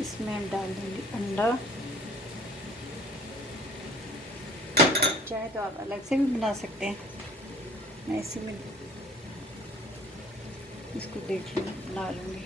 इसमें हम डाल देंगे अंडा। चाहे तो आप अलग से भी बना सकते हैं, मैं इसी में इसको देखिए बना लूँगी।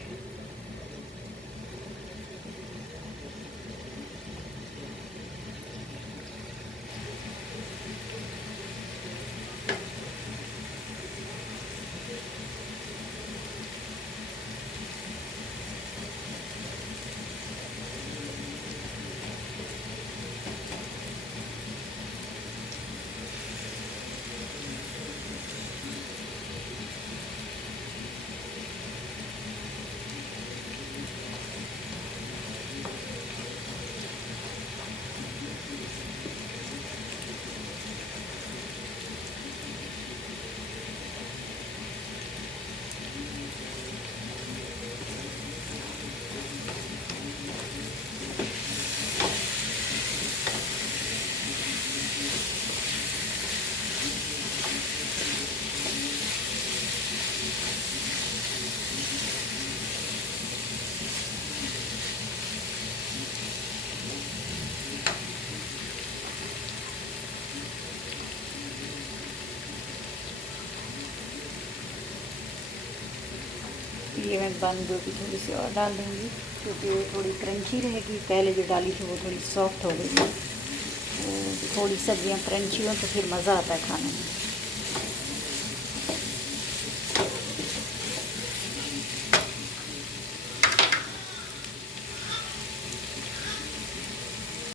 ये मैं बंद गोभी थोड़ी सी और डाल दूँगी, क्योंकि वो थोड़ी क्रंची रहेगी। पहले जो डाली थी वो थोड़ी सॉफ्ट हो गई है। तो थोड़ी सब्जियाँ क्रंची हो तो फिर मज़ा आता है खाने में।